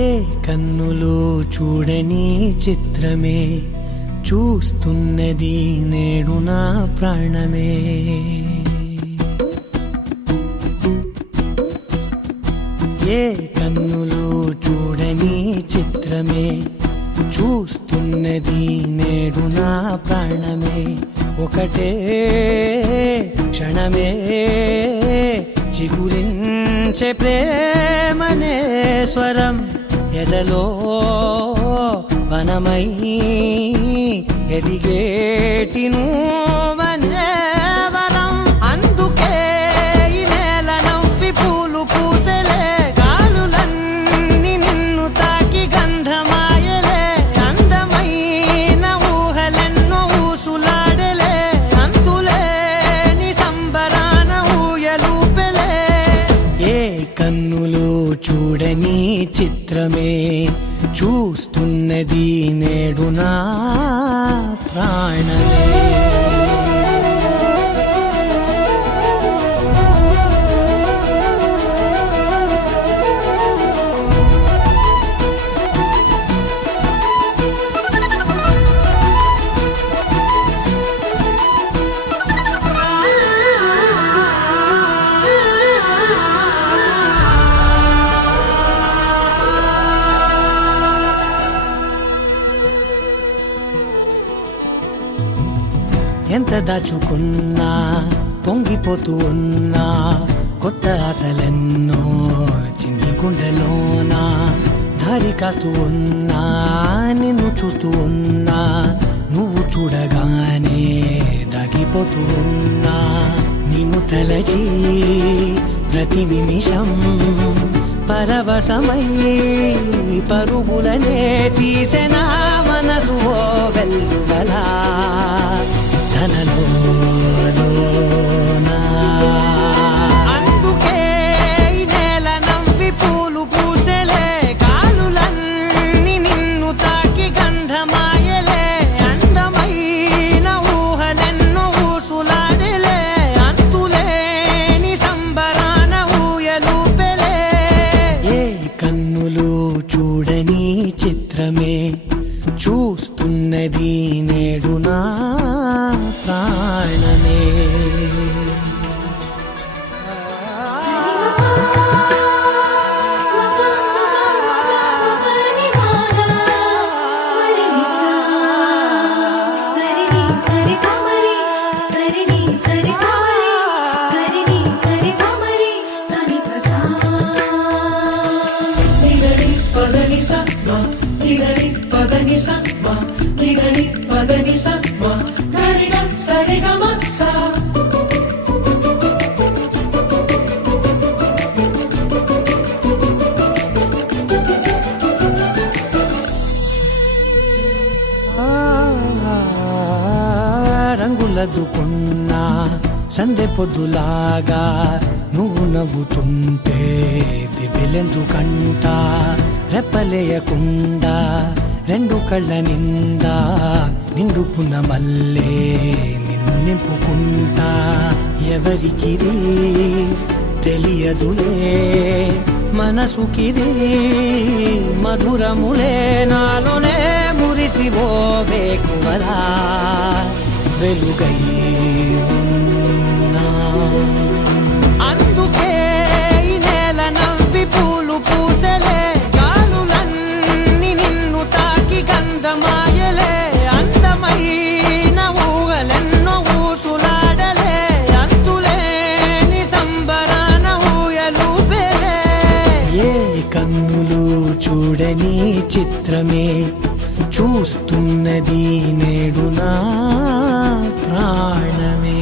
ఏ కన్నులు చూడని చిత్రమే చూస్తున్నది నేడు నా ప్రాణమే. ఏ కన్నులు చూడని చిత్రమే చూస్తున్నది నేడు నా ప్రాణమే. ఒకటే క్షణమే చిగురించే ప్రేమనే స్వరం ఎదలో వనమై ఎదిగేటి నువ్వనే వరం. అందుకే ఈ నేల నవ్వి పూలు పూసలే, గాలులన్నీ నిన్ను తాకి గంధమాయలే. అందమైన ఊహలెన్నో ఊసులాడలే, అంతులేని సంబరాన ఊయలూపెలే. ఏ కన్నులు చూడని చిత్రమే చూస్తున్నది నేడు నా ప్రాణమే. ఎంత దాచుకున్నా పొంగిపోతూ ఉన్నా, కొత్త ఆశలెన్నో చిన్ని గుండెలోనా. దారి కాస్తూ ఉన్నా, నిన్ను చూస్తూ ఉన్నా, నువ్వు చూడగానే దాగిపోతూ ఉన్నా. నిన్ను తలచి ప్రతి నిమిషం పరవశమై పరుగులనే తీసెనా మనసు ఓ వెల్లువలా. అందుకే ఈ నేల నవ్వి పూలు పూసలే, గాలులన్నీ నిన్ను తాకి గంధమాయలే. అందమైన ఊహలెన్నో ఊసులాడలే, అంతులేని సంబరాన ఊయలూపెలే. ఏ కన్నులు చూడని చిత్రమే చూస్తున్నది నేడు నా ప్రాణమే. రంగులదుకున్నా సందె పొద్దులాగా నువ్వు నవ్వుతుంటే దివ్వెలెందుకంట. రెప్పలేయకుండా రెండు కళ్ళ నిండా నిండుకున్న మల్లే నిన్ను నింపుకుంటా. ఎవరికిది తెలియదులే మనసుకిది మధురములే, నాలోనే మురిసివో వేకువలా వెలుగై ఉన్నా. అందుకే ఈ నేల నవ్వి పూలు పూసలే, గాలులన్నీ నిన్ను తాకి గంధమాయలే. అందమైన ఊహలెన్నో ఊసులాడలే, అంతులేని సంబరాన ఊయలూపెలే. ఏ కన్నులు చూడని చిత్రమే చూస్తున్నది నేడు నా ప్రాణమే.